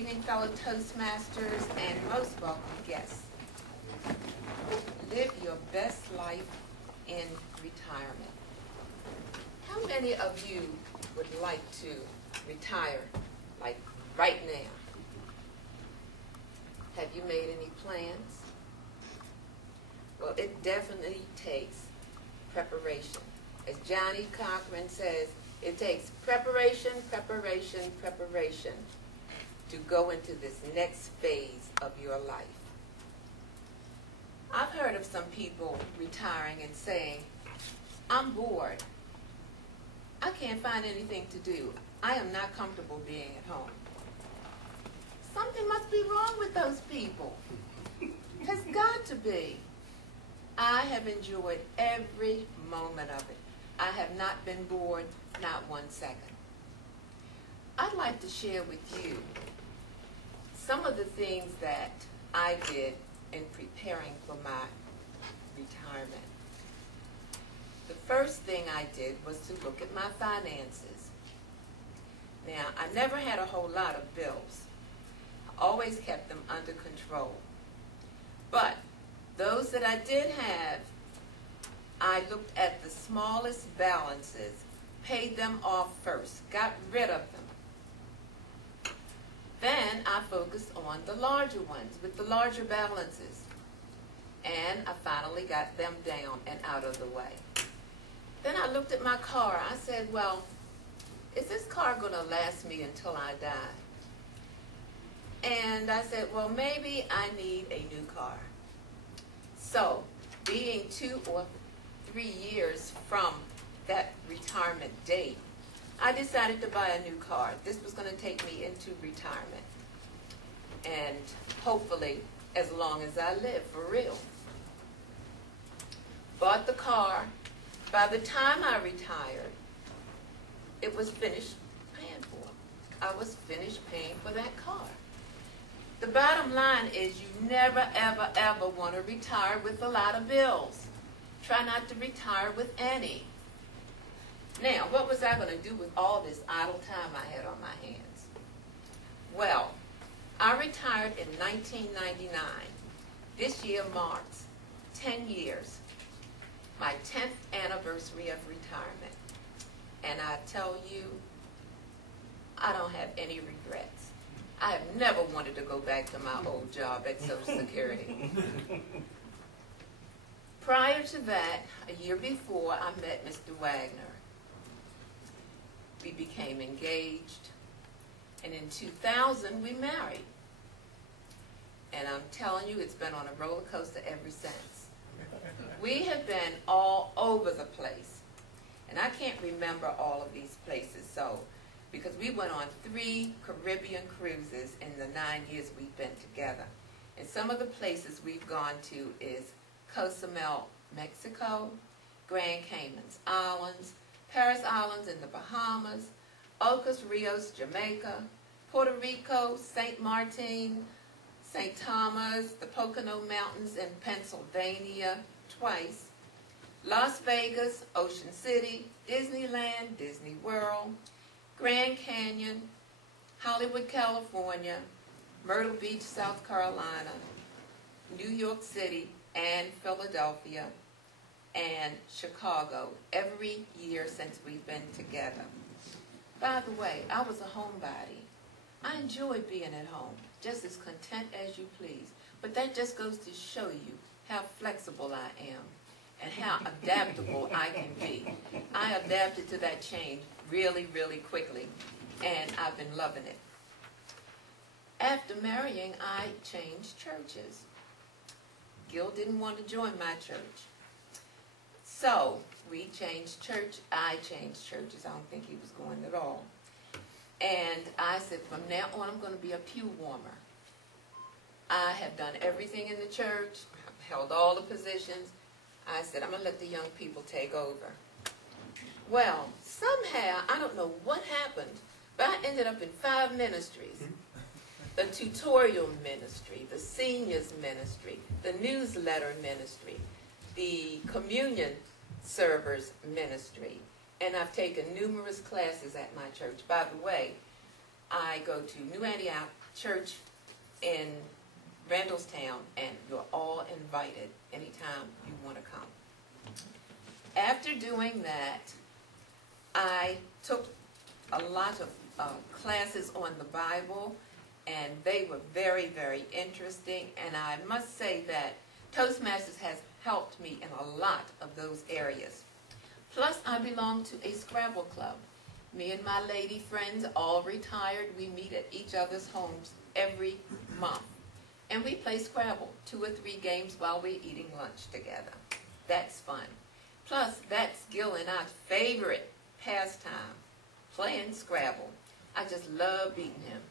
Good evening, fellow Toastmasters and most welcome guests. Live your best life in retirement. How many of you would like to retire, like right now? Have you made any plans? Well, it definitely takes preparation. As Johnny Cochran says, it takes preparation, preparation, preparation to go into this next phase of your life. I've heard of some people retiring and saying, I'm bored. I can't find anything to do. I am not comfortable being at home. Something must be wrong with those people. Has got to be. I have enjoyed every moment of it. I have not been bored, not 1 second. I'd like to share with you some of the things that I did in preparing for my retirement. The first thing I did was to look at my finances. Now, I never had a whole lot of bills. I always kept them under control. But those that I did have, I looked at the smallest balances, paid them off first, got rid of them. Then I focused on the larger ones with the larger balances. And I finally got them down and out of the way. Then I looked at my car. I said, well, is this car going to last me until I die? And I said, well, maybe I need a new car. So, being 2 or 3 years from that retirement date, I decided to buy a new car. This was going to take me into retirement. And hopefully, as long as I live, for real. Bought the car. By the time I retired, it was finished paying for. I was finished paying for that car. The bottom line is you never, ever, ever want to retire with a lot of bills. Try not to retire with any. Now, what was I going to do with all this idle time I had on my hands? Well, I retired in 1999. This year marks 10 years, my 10th anniversary of retirement. And I tell you, I don't have any regrets. I have never wanted to go back to my old job at Social Security. Prior to that, a year before, I met Mr. Wagner. We became engaged, and in 2000, we married. And I'm telling you, it's been on a roller coaster ever since. We have been all over the place, and I can't remember all of these places, because we went on 3 Caribbean cruises in the 9 years we've been together. And some of the places we've gone to is Cozumel, Mexico, Grand Caymans Islands, Paris Islands in the Bahamas, Ocas Rios, Jamaica, Puerto Rico, St. Martin, St. Thomas, the Pocono Mountains in Pennsylvania twice, Las Vegas, Ocean City, Disneyland, Disney World, Grand Canyon, Hollywood, California, Myrtle Beach, South Carolina, New York City, and Philadelphia, and Chicago every year since we've been together. By the way, I was a homebody. I enjoyed being at home, just as content as you please. But that just goes to show you how flexible I am and how adaptable I can be. I adapted to that change really, really quickly, and I've been loving it. After marrying, I changed churches. Gil didn't want to join my church. So, we changed church, I changed churches. I don't think he was going at all. And I said, from now on, I'm going to be a pew warmer. I have done everything in the church, I've held all the positions. I said, I'm going to let the young people take over. Well, somehow, I don't know what happened, but I ended up in 5 ministries. The tutorial ministry, the seniors ministry, the newsletter ministry, the communion servers ministry, and I've taken numerous classes at my church. By the way, I go to New Antioch church in Randallstown, and you're all invited anytime you want to come. After doing that, I took a lot of classes on the Bible, and they were very, very interesting, and I must say that Toastmasters has helped me in a lot of those areas. Plus, I belong to a Scrabble club. Me and my lady friends, all retired, we meet at each other's homes every month. And we play Scrabble, 2 or 3 games while we're eating lunch together. That's fun. Plus, that's Gil and I's favorite pastime, playing Scrabble. I just love beating him.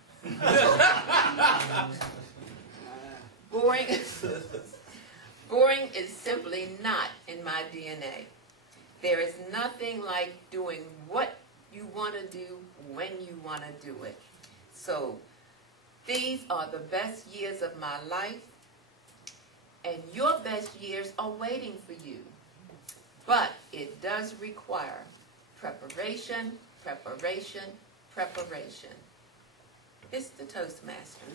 Boring is simply not in my DNA. There is nothing like doing what you want to do when you want to do it. So these are the best years of my life, and your best years are waiting for you. But it does require preparation, preparation, preparation. It's the Toastmaster.